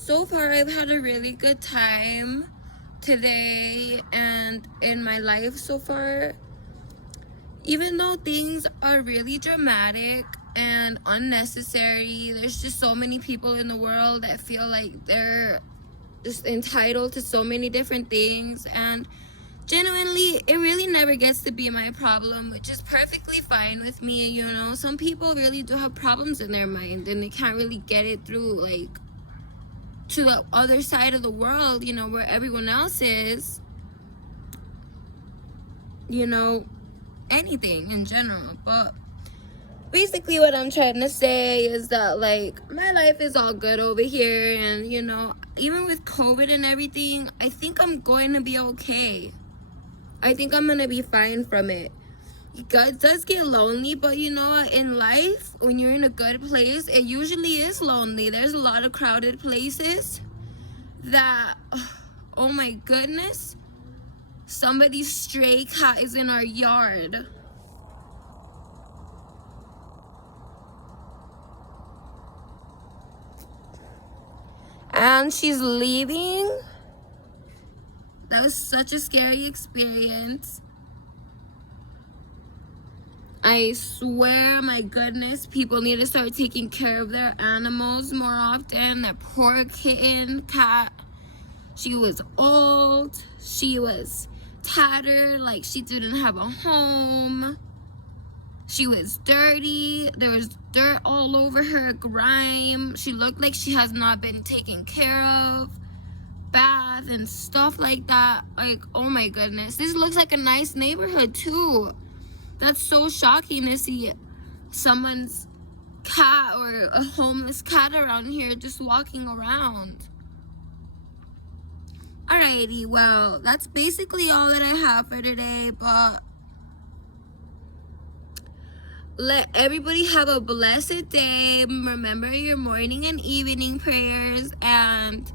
So far, I've had a really good time today and in my life so far. Even though things are really dramatic and unnecessary, there's just so many people in the world that feel like they're just entitled to so many different things, and genuinely it really never gets to be my problem, which is perfectly fine with me. Some people really do have problems in their mind and they can't really get it through, like, to the other side of the world, where everyone else is, anything in general. But basically what I'm trying to say is that, like, my life is all good over here, and even with COVID and everything, I think I'm going to be okay. I think I'm gonna be fine from it. It does get lonely, but in life, when you're in a good place, it usually is lonely. There's a lot of crowded places that, oh my goodness, somebody's stray cat is in our yard. And she's leaving. That was such a scary experience. I swear, my goodness, people need to start taking care of their animals more often. That poor kitten, cat. She was old. She was tattered, like she didn't have a home. She was dirty. There was dirt all over her, grime. She looked like she has not been taken care of. Bath and stuff like that. Like, oh my goodness. This looks like a nice neighborhood too. That's so shocking to see someone's cat or a homeless cat around here just walking around. Alrighty, well, that's basically all that I have for today, but let everybody have a blessed day. Remember your morning and evening prayers, and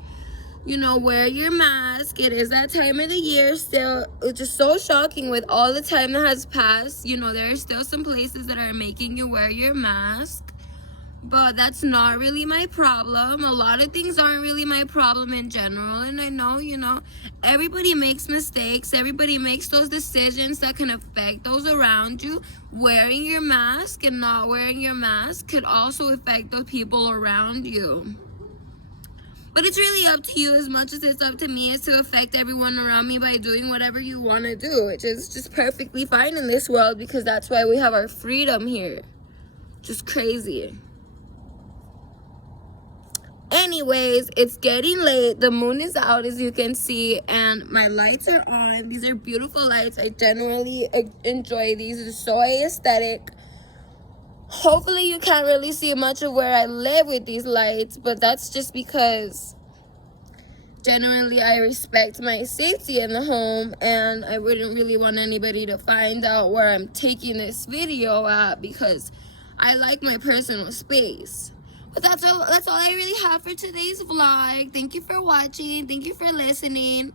wear your mask. It is that time of the year still. It's just so shocking with all the time that has passed. There are still some places that are making you wear your mask, but that's not really my problem. A lot of things aren't really my problem in general, and I know, everybody makes mistakes. Everybody makes those decisions that can affect those around you. Wearing your mask and not wearing your mask could also affect the people around you. But it's really up to you as much as it's up to me is to affect everyone around me by doing whatever you want to do, which is just perfectly fine in this world because that's why we have our freedom here. Just crazy. Anyways, it's getting late. The moon is out, as you can see, and my lights are on. These are beautiful lights. I generally enjoy these. They're so aesthetic. Hopefully you can't really see much of where I live with these lights, but that's just because generally I respect my safety in the home, and I wouldn't really want anybody to find out where I'm taking this video at because I like my personal space. But that's all I really have for today's vlog. Thank you for watching. Thank you for listening.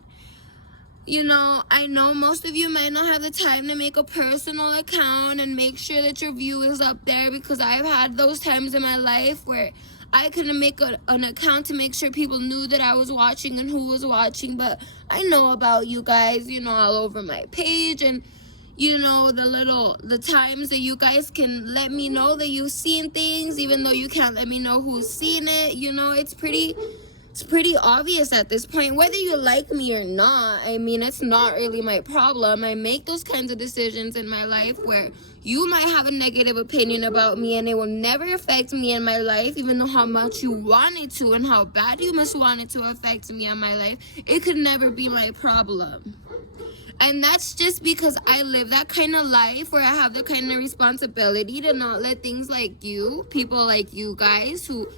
I know most of you might not have the time to make a personal account and make sure that your view is up there, because I've had those times in my life where I couldn't make an account to make sure people knew that I was watching and who was watching. But I know about you guys, all over my page, and the times that you guys can let me know that you've seen things, even though you can't let me know who's seen it. It's pretty obvious at this point, whether you like me or not. I mean, it's not really my problem. I make those kinds of decisions in my life where you might have a negative opinion about me and it will never affect me in my life, even though how much you want it to and how bad you must want it to affect me in my life. It could never be my problem. And that's just because I live that kind of life where I have the kind of responsibility to not let things like you, people like you guys who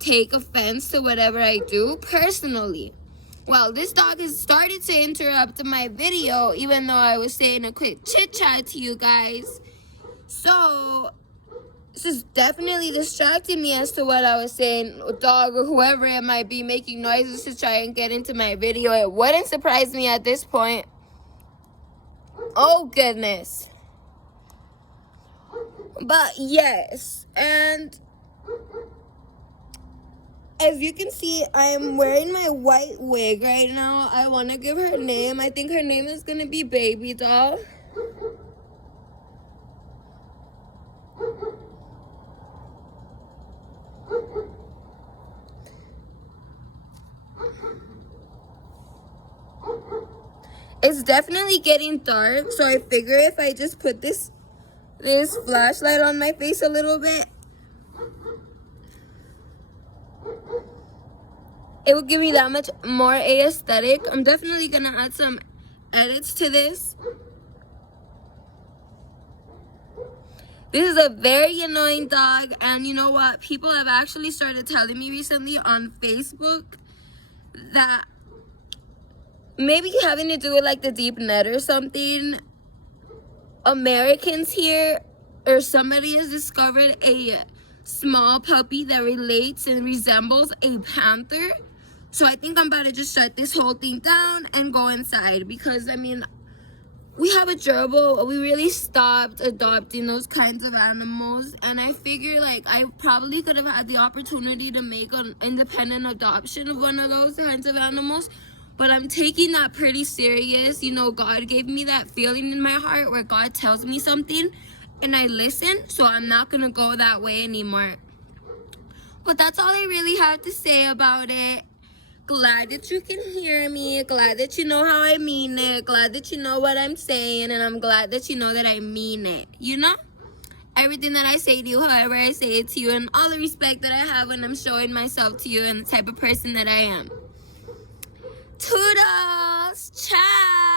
take offense to whatever I do personally. Well, this dog has started to interrupt my video, even though I was saying a quick chit chat to you guys. So this is definitely distracting me as to what I was saying. A dog or whoever it might be making noises to try and get into my video. It wouldn't surprise me at this point. Oh goodness. But yes, and as you can see, I'm wearing my white wig right now. I want to give her a name. I think her name is going to be Baby Doll. It's definitely getting dark, so I figure if I just put this flashlight on my face a little bit, it will give me that much more aesthetic. I'm definitely gonna add some edits to this. This is a very annoying dog, and you know what? People have actually started telling me recently on Facebook that maybe having to do with like the deep net or something, Americans here or somebody has discovered a small puppy that relates and resembles a panther. So I think I'm about to just shut this whole thing down and go inside, because I mean, we have a gerbil. We really stopped adopting those kinds of animals, and I figure like I probably could have had the opportunity to make an independent adoption of one of those kinds of animals, but I'm taking that pretty serious. You know, God gave me that feeling in my heart where God tells me something and I listen, so I'm not gonna go that way anymore. But that's all I really have to say about it. Glad that you can hear me, glad that you know how I mean it, glad that you know what I'm saying, and I'm glad that you know that I mean it, you know? Everything that I say to you, however I say it to you, and all the respect that I have when I'm showing myself to you and the type of person that I am. Toodles! Ciao!